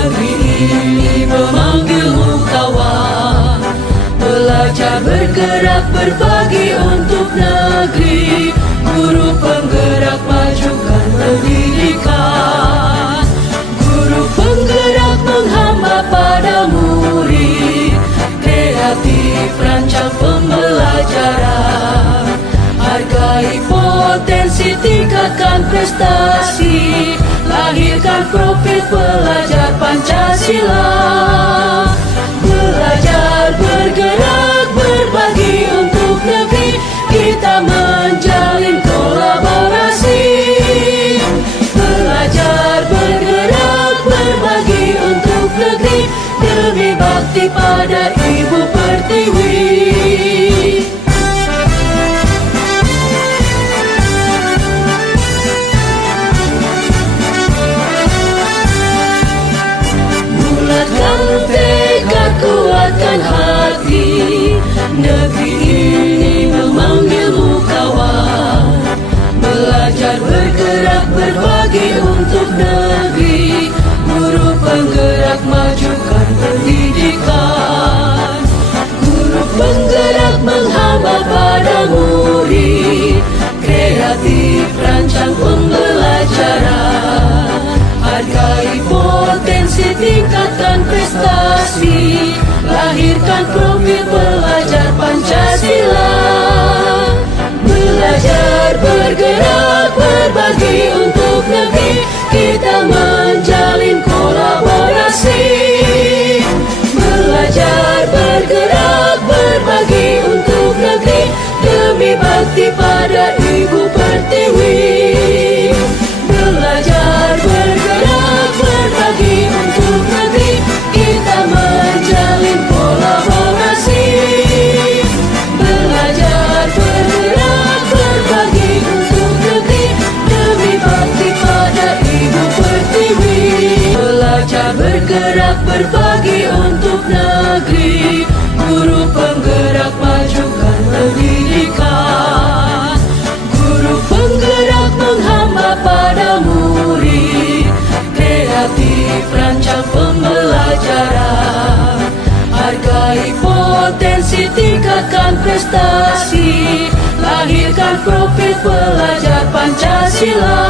negeri ini memanggilmu kawan. Belajar bergerak berbagi untuk negeri, guru penggerak majukan pendidikan. Guru penggerak menghamba pada murid, kreatif rancang pembelajaran. Hargai potensi, tingkatkan prestasi, lahirkan profil pelajar Pancasila. Belajar bergerak berbagi untuk negeri, kita menjalin kolaborasi. Belajar bergerak berbagi untuk negeri, demi bakti pada Ibu Pertiwi. Bulatkan tekad, kuatkan hati, negeri ini memanggilmu kawan. Belajar bergerak berbagi untuk negeri, guru penggerak majukan pendidikan. Guru penggerak menghamba pada murid, kreatif rancang pembelajaran. Hargai potensi, tingkatkan prestasi, lahirkan profil pelajar Pancasila. Belajar bergerak berbagi untuk negeri, kita menjalin kolaborasi. Belajar bergerak berbagi untuk negeri, demi bakti pada Ibu Pertiwi. Belajar bergerak berbagi untuk negeri, kita menjalin kolaborasi. Belajar bergerak berbagi untuk negeri, demi bakti pada Ibu Pertiwi. Belajar bergerak berbagi untuk negeri, guru penggerak majukan pendidikan. Guru penggerak menghamba pada murid, kreatif rancang pembelajaran. Hargai potensi, tingkatkan prestasi, lahirkan profil pelajar Pancasila.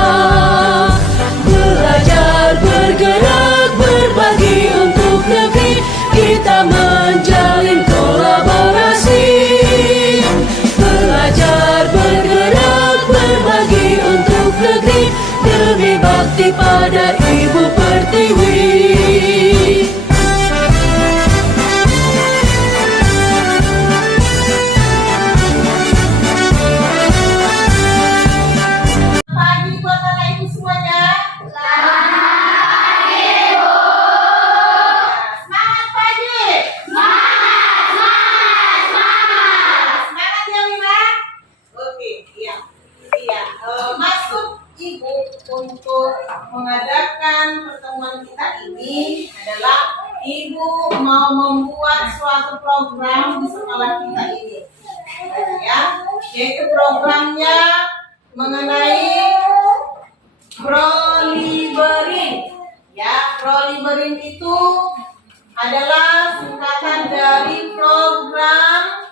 Belajar bergerak berbagi untuk negeri, kita menjalin kolaborasi. Belajar bergerak berbagi untuk negeri, demi bakti pada Ibu Pertiwi. Pagi buat anak ibu semuanya. Semangat pagi. Semangat ya Wina. Oke, iya. Maksud ibu untuk mengadakan pertemuan kita ini adalah ibu mau membuat suatu program di sekolah kita ini, ya, yaitu programnya mengenai Proliberin. Ya, Proliberin itu adalah singkatan dari program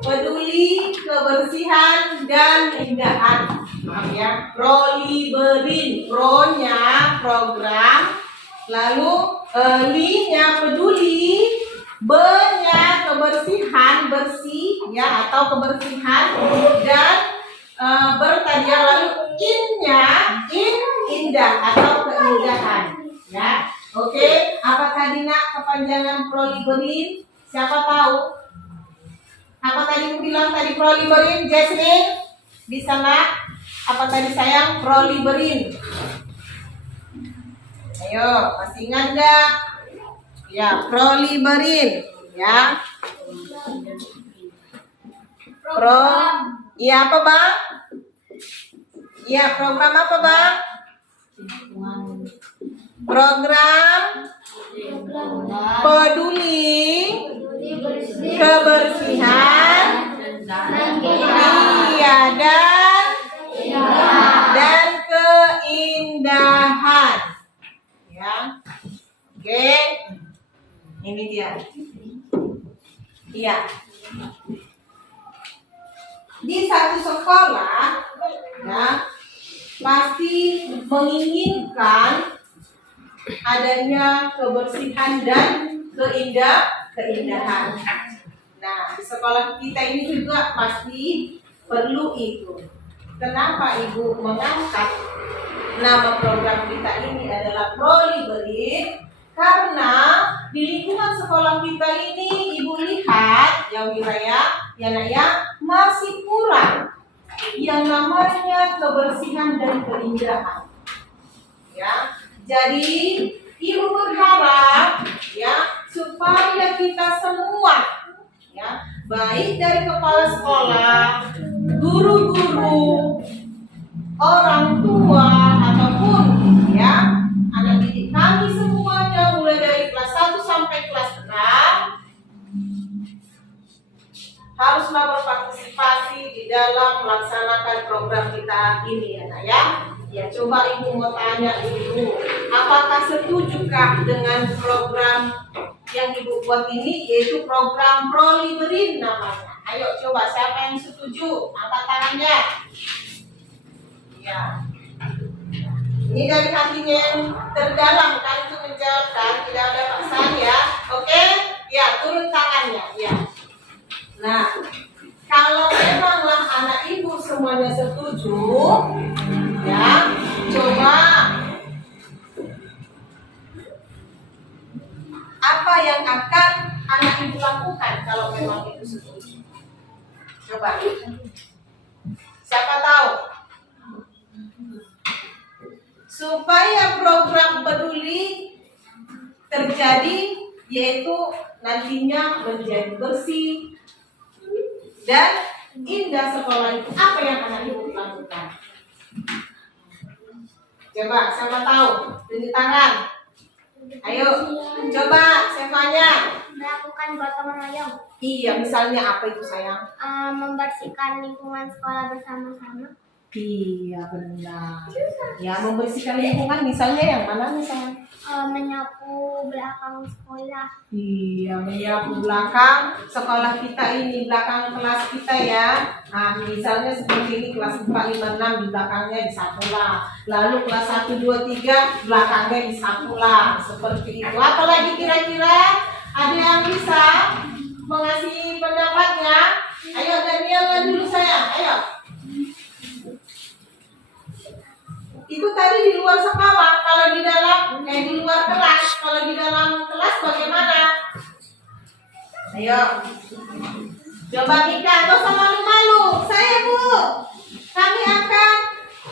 peduli, kebersihan, dan indahan. Ya, Proliberin, pro-nya program, lalu li-nya peduli, B-nya kebersihan, bersih, ya, atau kebersihan, dan bertanya lalu in-nya indah atau keindahan. Ya, oke. Apa tadi nak kepanjangan Proliberin? Siapa tahu? Apa tadi aku bilang tadi Proliberin, Jasmine? Bisa nak? Apa tadi sayang? Proliberin. Ayo, masih ingat gak? Ya, Proliberin. Ya. Iya apa bang? Iya, program apa bang? Program peduli, kebersihan, iya, dan keindahan. Ya. Oke, ini dia. Iya. Di satu sekolah, ya, pasti menginginkan adanya kebersihan dan keindahan. Nah, di sekolah kita ini juga pasti perlu itu. Kenapa Ibu mengangkat nama program kita ini adalah Proliberin? Karena di lingkungan sekolah kita ini Ibu lihat ya Wiraya, ya nak ya, masih kurang yang namanya kebersihan dan keindahan. Ya, jadi Ibu berharap ya supaya kita semua ya, baik dari kepala sekolah, guru-guru, orang tua ataupun ya anak didik kami semuanya mulai dari kelas 1 sampai kelas 6 haruslah berpartisipasi di dalam melaksanakan program kita ini ya nak ya. Ya coba Ibu mau tanya dulu, apakah setujukah dengan program yang Ibu buat ini, yaitu program Proliberin namanya? Ayo coba siapa yang setuju, angkat tangannya. Ya. Ini dari hatinya yang terdalam kan untuk menjawabkan, tidak ada paksaan ya. Oke? Ya, turun tangannya. Ya. Nah, kalau memanglah anak Ibu semuanya setuju, ya, coba apa yang akan anak Ibu lakukan kalau memang itu setuju? Coba. Siapa tahu? Supaya program peduli terjadi, yaitu nantinya menjadi bersih dan indah sekolah itu, apa yang anak Ibu lakukan? Coba, siapa tahu? Tunjuk tangan. Ayo, coba Sevanya. Melakukan gotong royong. Iya, misalnya apa itu sayang? Membersihkan lingkungan sekolah bersama-sama. Iya, benar. Ya, membersihkan lingkungan misalnya yang mana misalnya? Menyapu belakang sekolah. Iya, menyapu belakang sekolah kita ini, belakang kelas kita ya. Nah, misalnya seperti ini kelas 4, 5, 6 di belakangnya disapulah. Lalu kelas 1, 2, 3 belakangnya disapulah. Seperti itu. Apalagi kira-kira ada yang bisa mengasih pendapatnya? Ayo Daniel dulu saya. Ayo. Itu tadi di luar sekolah, kalau di dalam di luar kelas, kalau di dalam kelas bagaimana? Ayo. Coba Mika, gak usah malu-malu. Saya Bu, kami akan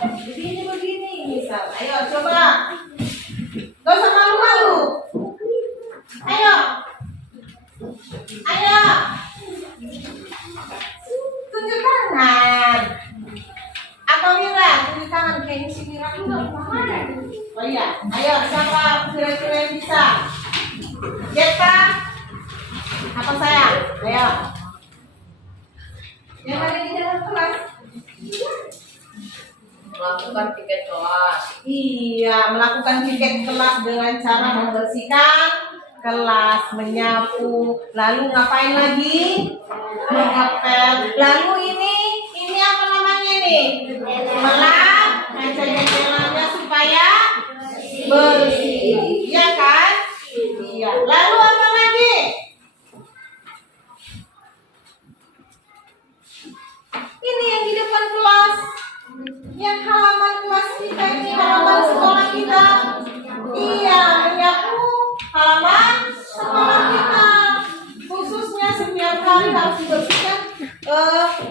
begini misal. Ayo coba. Gak usah malu-malu. Ayo. Ayo. Tunjuk tangan. Atau Mira, tunjuk tangan kayak si Mira itu mana? Oh iya, ayo siapa kira-kira yang bisa? Jeta, apa saya? Ayo. Yang ada di dalam kelas. Melakukan piket kelas. Iya, melakukan piket kelas dengan cara membersihkan kelas, menyapu, lalu ngapain lagi? Mengepel. Lalu ini apa namanya nih? Melap kaca-kacanya supaya bersih. Iya kan? Iya. Lalu apa lagi? Ini yang di depan kelas. Yang halaman kelas kita ini, halaman sekolah kita. Iya, menyapu halaman sekolah kita. Khususnya setiap hari harus dibersihkan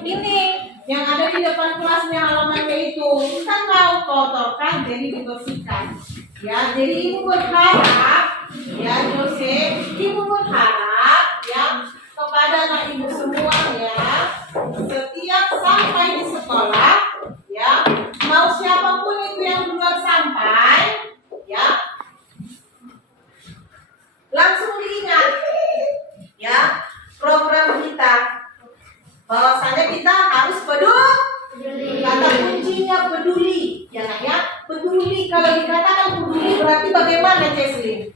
ini yang ada di depan kelasnya, halamannya itu kan tahu kotor kan, jadi dibersihkan. Ya, jadi Ibu berharap ya Jose, Ibu berharap ya kepada anak Ibu semuanya, setiap sampai di sekolah ya, mau siapapun itu yang duluan sampai ya, langsung diingat ya program kita, bahwasanya kita harus peduli. Kata kuncinya peduli, ya nak ya, peduli. Kalau dikatakan peduli berarti bagaimana Jesslyn?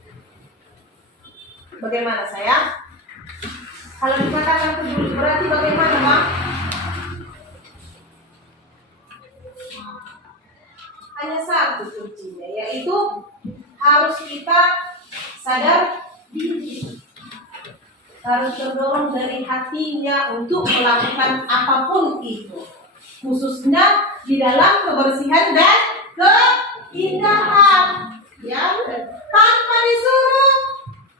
Bagaimana sayang? Kalau dikatakan peduli berarti bagaimana, Bang? Hanya satu kuncinya, yaitu harus kita sadar diri, harus terdorong dari hatinya untuk melakukan apapun itu, khususnya di dalam kebersihan dan keindahan, ya, tanpa disuruh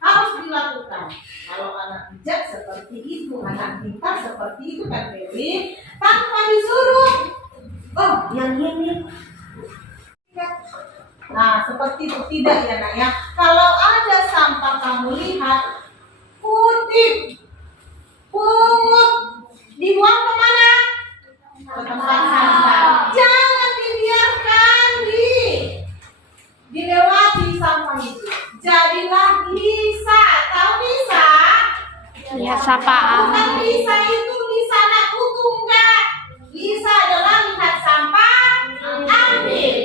harus dilakukan. Kalau anak bijak seperti itu, anak pintar seperti itu kan Febri, tanpa disuruh, oh yang ini. Nah, seperti itu tidak ya nak ya. Kalau ada sampah kamu lihat, kutip, pungut, dibuang kemana? Ke tempat sampah. Jangan dibiarkan dilewati sampah itu. Jadilah Lisa, tahu Lisa? Ya, sapaan. Bukan Lisa itu Lisa anak tunggal. Lisa adalah lihat sampah, ambil.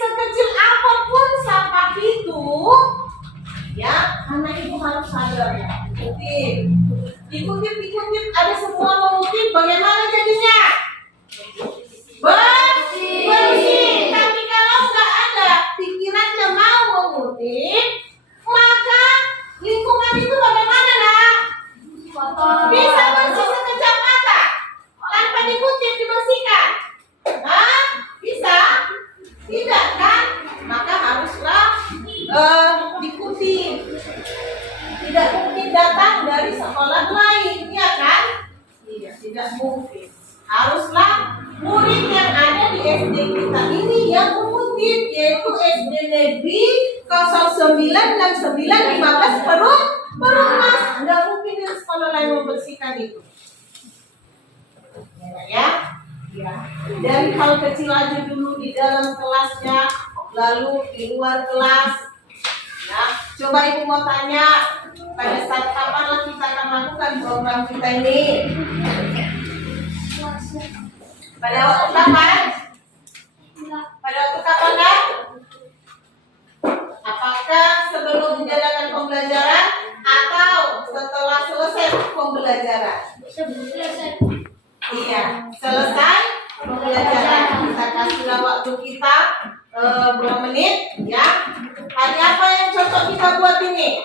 Sekecil apapun sampah itu, ya, anak ibu harus sadar ya. Dikutip, ada semua mengutip, bagaimana jadinya? Bersih. Tapi kalau nggak ada pikirannya mau mengutip, maka lingkungan itu bagaimana nak? Bisa bersih sekejap mata tanpa dikutip dibersihkan? Hah? Bisa? Tidak kan? Maka haruslah dikutip. Tidak mungkin datang dari sekolah lain, ya kan? Tidak mungkin. Haruslah murid yang ada di SD kita ini yang mengutip, yaitu SD Negeri 096915 Perumnas. Nggak mungkin yang sekolah lain membersihkan itu. Ya. Dari hal kecil aja dulu di dalam kelasnya, lalu di luar kelas. Ya, coba ibu mau tanya, pada saat kapan kita akan lakukan program kita ini? Pada waktu kapan? Pada waktu kapan kan? Apakah sebelum menjalankan pembelajaran atau setelah selesai pembelajaran? Iya, selesai pembelajaran. Kita kasihlah waktu kita berapa menit, ya. Hari apa yang cocok kita buat ini?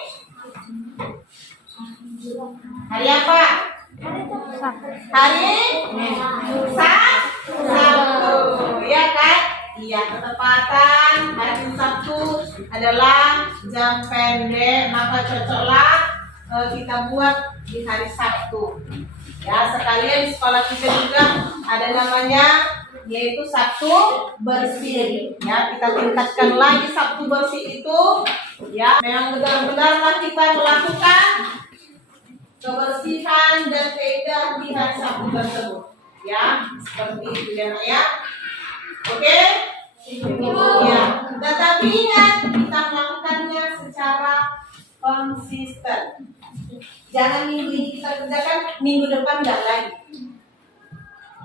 Hari apa? Hari Sabtu, ya kan? Iya, ketepatan hari Sabtu adalah jam pendek, maka cocoklah kita buat di hari Sabtu. Ya, sekalian di sekolah kita juga ada namanya yaitu Sabtu bersih. Ya, kita tingkatkan lagi Sabtu bersih itu. Ya, memang benar-benarlah kita melakukan kebersihan dan keindahan di hari Sabtu tersebut. Ya, seperti itu ya nak ya. Oke? Ya, tetapi ingat kita melakukannya secara konsisten. Jangan minggu ini kita kerjakan, minggu depan enggak lagi.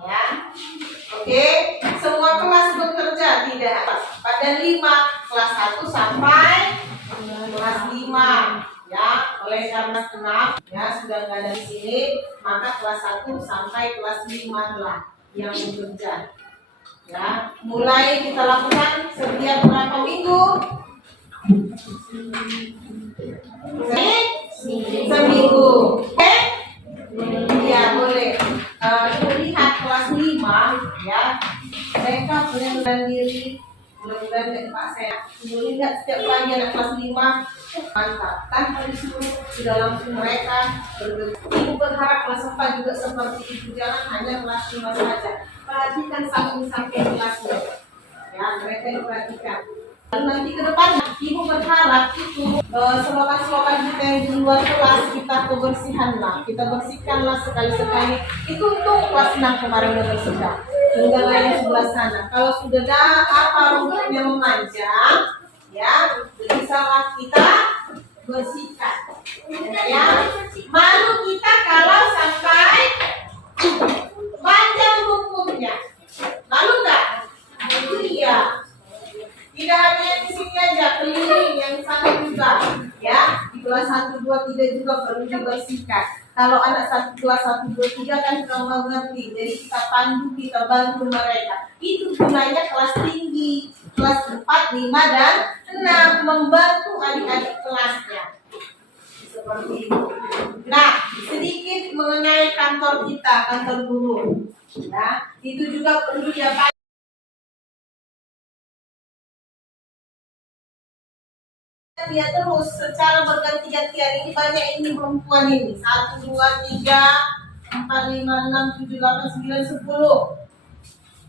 Ya. Oke, semua kelas bekerja tidak pada 5 kelas 1 sampai kelas 5. Ya, oleh karena kenapa ya sudah nggak ada di sini, maka kelas 1 sampai kelas 5 lah yang bekerja. Ya, mulai kita lakukan setiap berapa minggu? Seminggu. Oke? Ya, boleh. Ibu lihat kelas 5 ya. Mereka benar-benar diri. Mudah-mudahan Pak saya lihat setiap pagi anak kelas 5 mantap. Tanpa disuruh sudah langsung mereka bergerak. Ibu berharap kelas 4 juga seperti itu. Jangan hanya kelas 5 saja. Perhatikan sampai kelasnya. Ya, mereka diperhatikan. Lalu nanti ke depan, ibu berharap itu slogan-slogan kita yang di luar kelas kita kebersihan lah, kita bersihkanlah sekali-sekali. Itu untuk kelas 6 kemarin udah bersihkan. Tinggal lain sebelah sana. Kalau sudah ada apa rumputnya memanjang, ya bisalah kita bersihkan. Ya, malu kita kalau sampai panjang rumputnya. Malu nggak? Itu iya. Tidak hanya di sini aja, keliling yang sana juga, ya. kelas 1, 2, 3 juga perlu dibersihkan. Kalau anak kelas 1, 2, 3 kan kurang mengerti, jadi kita pandu, kita bantu mereka. Itu gunanya kelas tinggi, kelas 4, 5, dan 6, membantu adik-adik kelasnya. Seperti itu. Nah, sedikit mengenai kantor kita, kantor guru. Ya, itu juga perlu diapain? Dia terus secara berganti-gantian. Ini banyak ini perempuan ini. 1, 2, 3, 4, 5, 6, 7, 8, 9, 10.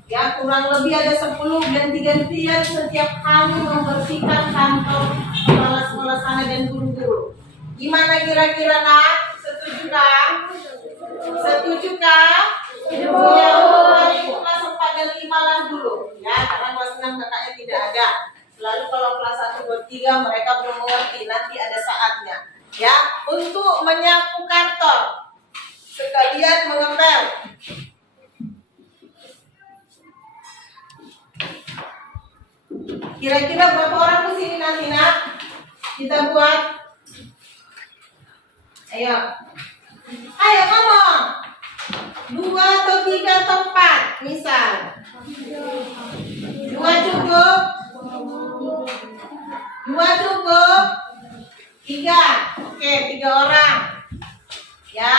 Ya, kurang lebih ada 10 ganti-gantian setiap hari membersihkan kantor kepala sekolah sana dan guru-guru. Gimana kira-kira nak? Setuju kah? Setuju kah? Ya, hari kelas 4 dan 5 lah dulu. Ya, karena kelas 6 kakaknya tidak ada. Lalu kalau kelas 1, 2, 3 mereka belum mengerti, nanti ada saatnya. Ya, untuk menyapu kantor. Sekalian mengepel. Kira-kira berapa orang ke sini nanti nak? Kita buat. Ayo. Ayo ngomong. 2 atau 3 atau 4 misal. 2 cukup. 2 cukup. 3. Oke, 3 orang. Ya.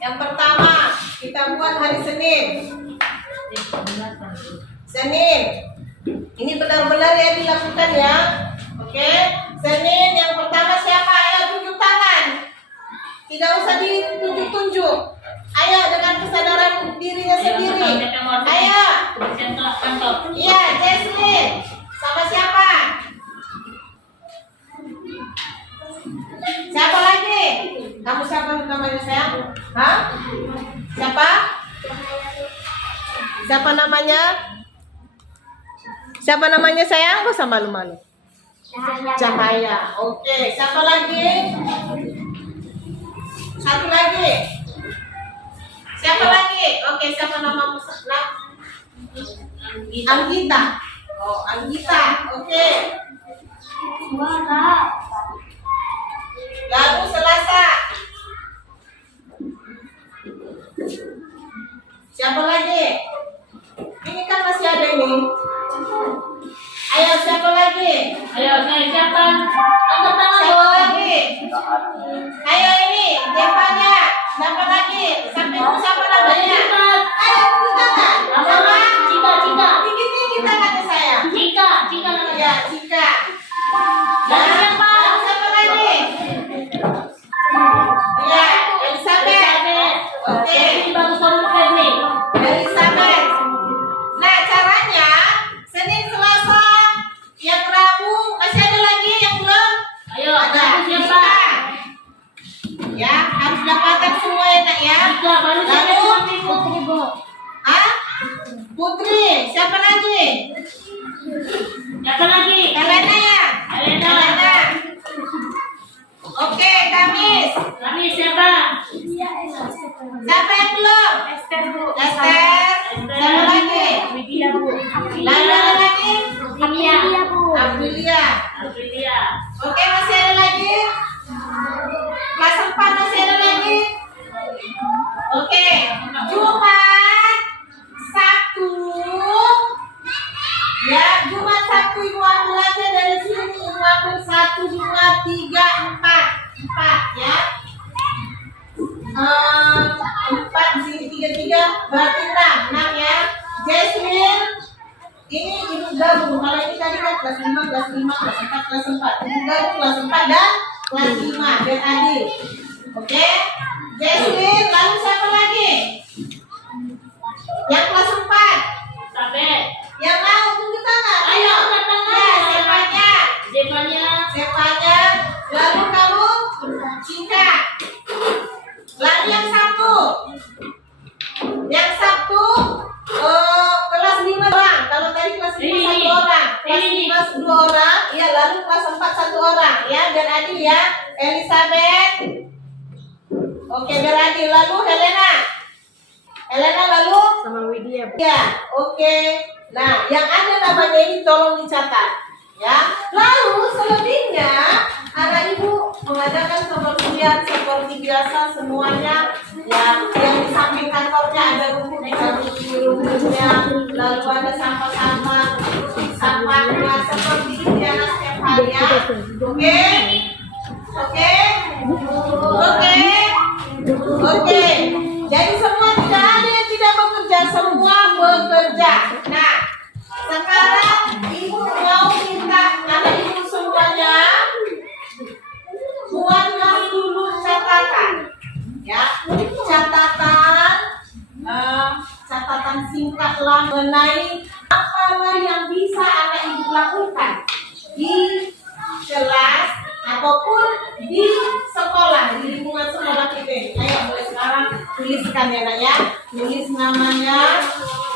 Yang pertama kita buat hari Senin. Senin. Ini benar-benar ya dilakukan ya. Oke. Senin yang pertama siapa? Ayo tunjuk tangan. Tidak usah ditunjuk-tunjuk. Ayo dengan kesadaran dirinya sendiri. Ayo. Iya, Jesslyn. Sama siapa? Siapa lagi? Kamu siapa namanya sayang? Hah? Siapa? Siapa namanya? Siapa namanya sayang? Kok sama malu-malu? Cahaya. Oke, siapa lagi? Satu lagi. Siapa lagi? Oke, siapa namamu? Anggita. Oh, Anggita. Oke. Lalu Selasa. Siapa lagi? Ini kan masih ada ini. Ayo siapa lagi? Ayo, saya siapa? Angkat tangan. Siapa lagi? Ayo ini, Devanya. Siapa lagi? Sampai siapa namanya? Ayo tunjuk tangan. Sama. Cika. Tinggi-tinggi tangannya saya. Cika Ya, namanya. Cika. Lalu siapa? Siapa lagi? Ya, Elizabeth. Oke. Ini bagus banget nih. Elizabeth. Nah, caranya Senin, Selasa, yang Rabu masih ada lagi yang belum? Ayo, Ada. lalu siapa? Ya, harus dapatkan semua ya nak ya. Cika, baru siapa? Lalu? Putri, Bu. Ah? Putri, siapa lagi? Siapa lagi? Elena ya? Elena. Oke, Kamis. Kami siapa? Siapa yang belum? Esther, Bu. Esther. Siapa lagi? Widya, Bu. Lalu ada lagi? Amelia, Bu. Aprilia. Aprilia. Oke, masih ada lagi? Kelas 4 masih ada lagi? Oke, Jumat, Sabtu. Ya, Jumat, Sabtu Ibu ambil aja dari sini. Ibu ambil 1, 2, 3, 4. 4 ya. 4 di sini 3, berarti 6 ya. Jasmine, ini ibu gabung. Kalau ini tadi kan kelas 5, kelas 4, kelas 4. Ibu gabung kelas 4 dan kelas 5 biar adil. Oke? Jasmine, lalu siapa lagi? Yang kelas 4. Sampai. Yang mau tunjuk tangan. Ayo, angkat tangan. Ya, siapanya? Siapanya? Lalu kamu? Cinta. Lalu yang satu. Yang Sabtu kelas 5 orang. Kalau tadi kelas 5 Ini. 1 orang. Kelas Ini. 5 2 orang. Ya, lalu kelas 4 1 orang. Ya, biar adil ya. Elizabeth. Oke, biar adil. Lalu Helena lalu Sama Widya, Bu. ya. Oke. Nah, yang ada namanya ini tolong dicatat. Ya. Lalu selebihnya anak ibu mengajar kalian seperti biasa semuanya ya. Yang di samping kantornya ada rumputnya, lalu ada sampah-sampah, sampahnya seperti itu ya setiap hari ya. Oke, oke, oke, oke. Jadi semua tidak ada yang tidak bekerja, semua bekerja. Nah, sekarang ibu mau minta anak ibu semuanya buatkan dulu catatan, ya, catatan singkatlah mengenai apa yang bisa anak ibu lakukan di kelas ataupun di sekolah, di lingkungan sekolah kita. Ayo mulai sekarang tuliskan ya nak ya, tulis namanya,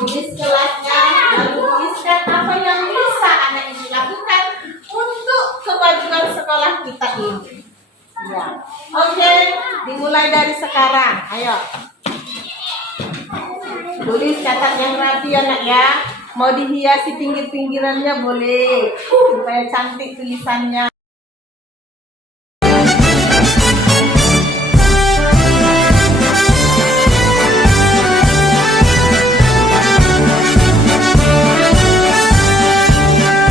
tulis kelasnya, lalu tuliskan apa yang bisa anak ibu lakukan untuk kemajuan sekolah kita ini. Ya. Oke, dimulai dari sekarang. Ayo. Tulis, catat yang rapi ya nak ya. Mau dihiasi pinggir-pinggirannya boleh supaya cantik tulisannya.